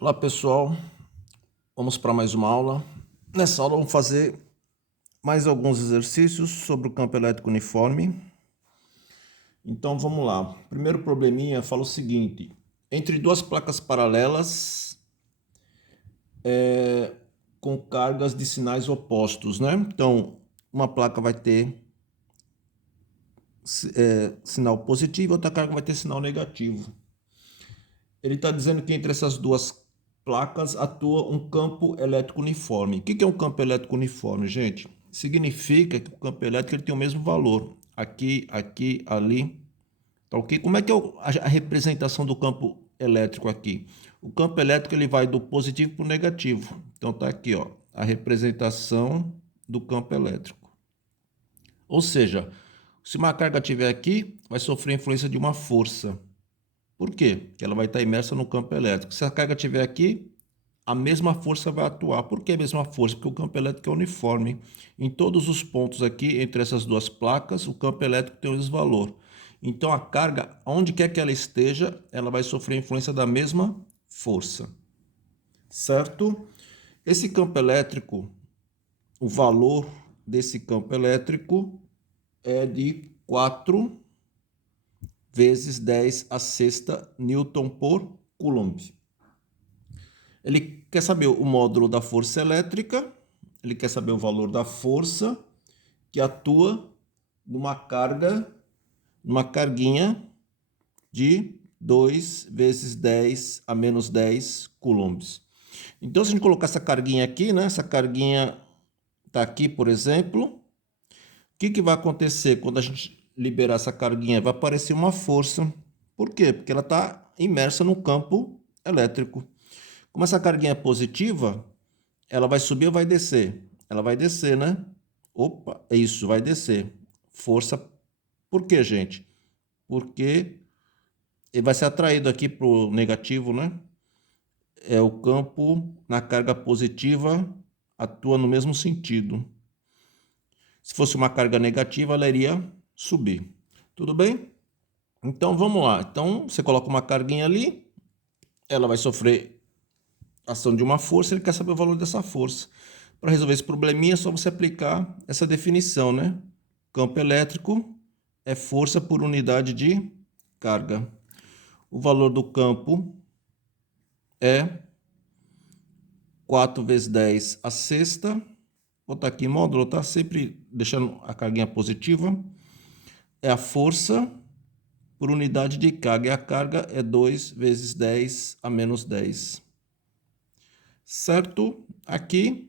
Olá pessoal, vamos para mais uma aula. Nessa aula vamos fazer mais alguns exercícios sobre o campo elétrico uniforme. Então vamos lá. Primeiro probleminha fala o seguinte: entre duas placas paralelas com cargas de sinais opostos, né? Então uma placa vai ter sinal positivo, outra carga vai ter sinal negativo. Ele está dizendo que entre essas duas placas atua um campo elétrico uniforme. O que é um campo elétrico uniforme, gente? Significa que o campo elétrico ele tem o mesmo valor. Aqui, aqui, ali. Tá ok? Como é que é a representação do campo elétrico aqui? O campo elétrico ele vai do positivo para o negativo. Então tá aqui, ó, a representação do campo elétrico. Ou seja, se uma carga estiver aqui, vai sofrer a influência de uma força. Por quê? Porque ela vai estar imersa no campo elétrico. Se a carga estiver aqui, a mesma força vai atuar. Por que a mesma força? Porque o campo elétrico é uniforme. Em todos os pontos aqui, entre essas duas placas, o campo elétrico tem o mesmo valor. Então a carga, onde quer que ela esteja, ela vai sofrer a influência da mesma força. Certo? Esse campo elétrico, o valor desse campo elétrico é de 4 vezes 10 a sexta Newton por Coulomb. Ele quer saber o módulo da força elétrica, ele quer saber o valor da força que atua numa carguinha de 2 vezes 10 a menos 10 coulombs. Então, se a gente colocar essa carguinha aqui, né? Essa carguinha está aqui, por exemplo. O que vai acontecer quando a gente liberar essa carguinha? Vai aparecer uma força. Por quê? Porque ela está imersa no campo elétrico. Como essa carguinha é positiva, ela vai subir ou vai descer? Ela vai descer, né? Opa, é isso, vai descer. Força. Por quê, gente? Porque ele vai ser atraído aqui para o negativo, né? É o campo na carga positiva atua no mesmo sentido. Se fosse uma carga negativa, ela iria subir. Tudo bem? Então vamos lá. Então você coloca uma carguinha ali, ela vai sofrer ação de uma força, ele quer saber o valor dessa força. Para resolver esse probleminha é só você aplicar essa definição, né? Campo elétrico é força por unidade de carga. O valor do campo é 4 vezes 10 a sexta. Vou botar aqui em módulo, tá? Sempre deixando a carguinha positiva. É a força por unidade de carga. E a carga é 2 vezes 10 a menos 10. Certo? Aqui,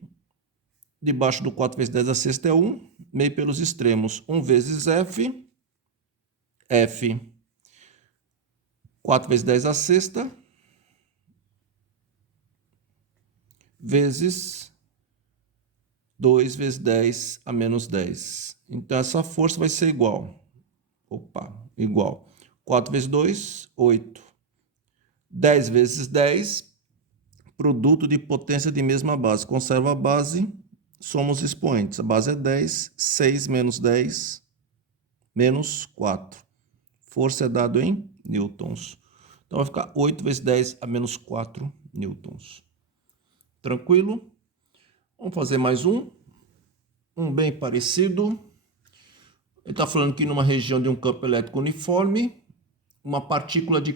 debaixo do 4 vezes 10 a sexta é 1. Meio pelos extremos. 1 vezes F. F. 4 vezes 10 a sexta. Vezes 2 vezes 10 a menos 10. Então, essa força vai ser igual. Igual. 4 vezes 2, 8. 10 vezes 10, produto de potência de mesma base. Conserva a base, somos expoentes. A base é 10, 6 menos 10, menos 4. Força é dado em newtons. Então, vai ficar 8 vezes 10 a menos 4 newtons. Tranquilo? Vamos fazer mais um bem parecido. Ele está falando que numa região de um campo elétrico uniforme, uma partícula de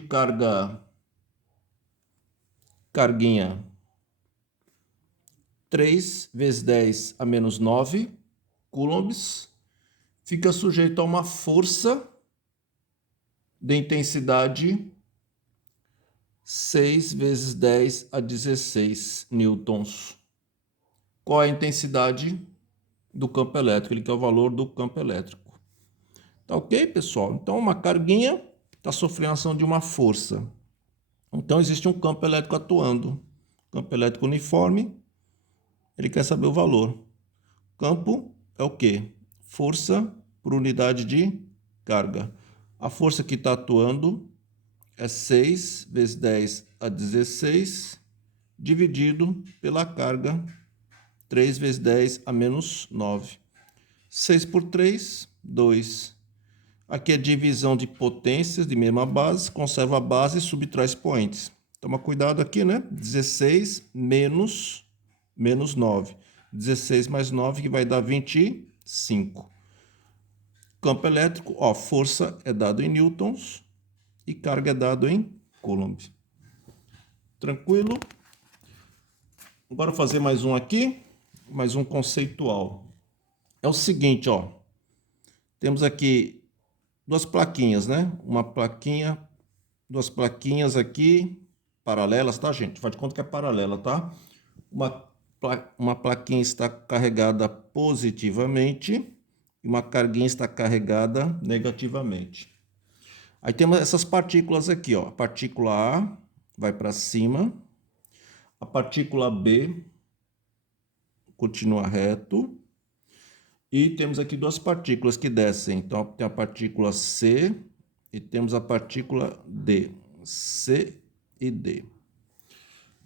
carguinha 3 vezes 10 a menos 9 coulombs, fica sujeito a uma força de intensidade 6 vezes 10 a 16 newtons. Qual é a intensidade do campo elétrico? Ele quer o valor do campo elétrico. Tá ok, pessoal? Então, uma carguinha está sofrendo ação de uma força. Então, existe um campo elétrico atuando. Campo elétrico uniforme, ele quer saber o valor. Campo é o quê? Força por unidade de carga. A força que está atuando é 6 vezes 10 a 16, dividido pela carga 3 vezes 10 a menos 9. 6 por 3, 2. Aqui é divisão de potências de mesma base, conserva a base e subtrai expoentes. Toma cuidado aqui, né? 16 menos 9. 16 mais 9 que vai dar 25. Campo elétrico, ó, força é dado em newtons e carga é dado em coulomb. Tranquilo? Agora fazer mais um aqui, mais um conceitual. É o seguinte, ó. Temos aqui duas plaquinhas, né? Uma plaquinha, duas plaquinhas aqui, paralelas, tá, gente? Faz de conta que é paralela, tá? Uma plaquinha está carregada positivamente e uma carguinha está carregada negativamente. Aí temos essas partículas aqui, ó. A partícula A vai para cima, a partícula B continua reto e temos aqui duas partículas que descem. Então tem a partícula C e temos a partícula D. C e D.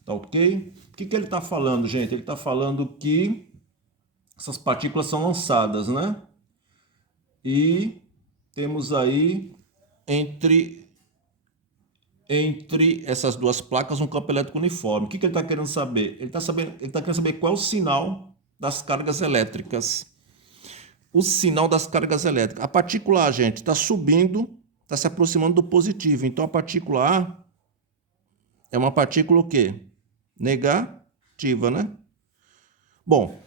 Tá ok? O que ele está falando, gente? Ele está falando que essas partículas são lançadas, né? E temos aí entre essas duas placas um campo elétrico uniforme. O que ele está querendo saber? Ele está querendo saber qual é o sinal das cargas elétricas. O sinal das cargas elétricas. A partícula A, gente, está subindo, está se aproximando do positivo. Então a partícula A é uma partícula o quê? Negativa, né? Bom,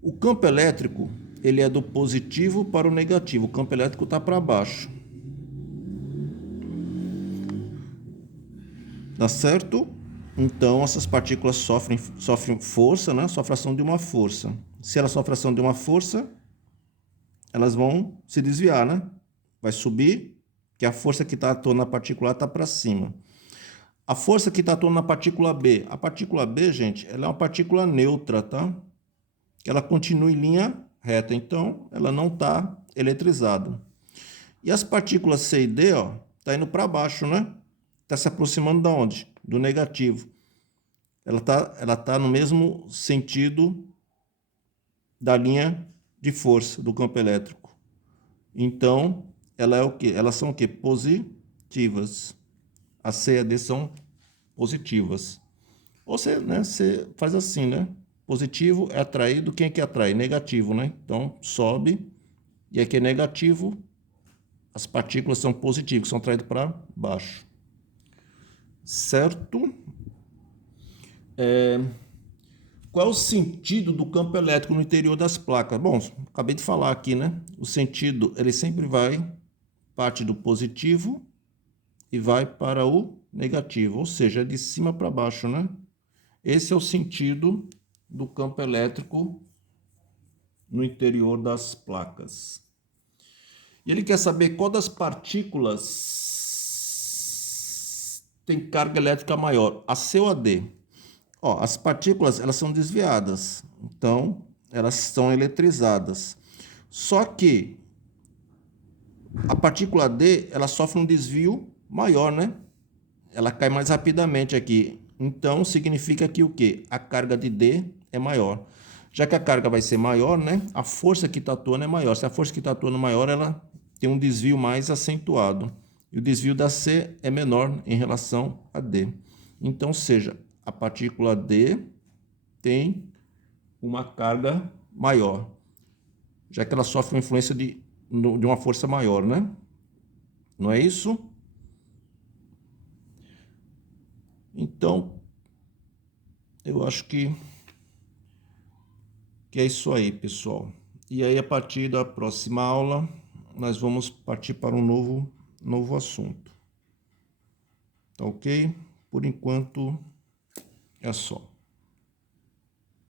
o campo elétrico, ele é do positivo para o negativo. O campo elétrico está para baixo. Tá certo? Então, essas partículas sofrem força, né? Sofrem ação de uma força. Se ela sofre ação de uma força, elas vão se desviar, né? Vai subir, que a força que está atuando na partícula A está para cima. A força que está atuando na partícula B. A partícula B, gente, ela é uma partícula neutra, tá? Ela continua em linha reta, então ela não está eletrizada. E as partículas C e D, ó, tá indo para baixo, né? Está se aproximando de onde? Do negativo. Ela tá no mesmo sentido da linha de força do campo elétrico. Então, ela é o quê? Elas são o quê? Positivas. A C e a D são positivas. Ou você, né, você faz assim, né? Positivo é atraído. Quem é que atrai? Negativo, né? Então, sobe. E aqui é negativo. As partículas são positivas, são atraídas para baixo. Certo? Qual é o sentido do campo elétrico no interior das placas? Bom, acabei de falar aqui, né? O sentido, ele sempre parte do positivo e vai para o negativo, ou seja, é de cima para baixo, né? Esse é o sentido do campo elétrico no interior das placas. E ele quer saber qual das partículas tem carga elétrica maior, a C ou a D? Ó, as partículas, elas são desviadas, então elas são eletrizadas. Só que a partícula D, ela sofre um desvio maior, né? Ela cai mais rapidamente aqui. Então, significa que o quê? A carga de D é maior. Já que a carga vai ser maior, né? A força que está atuando é maior. Se a força que está atuando é maior, ela tem um desvio mais acentuado. E o desvio da C é menor em relação a D. Então, seja, a partícula D tem uma carga maior, já que ela sofre uma influência de uma força maior, né? Não é isso? Então, eu acho que é isso aí, pessoal. E aí, a partir da próxima aula, nós vamos partir para um novo assunto. Tá ok? Por enquanto, é só.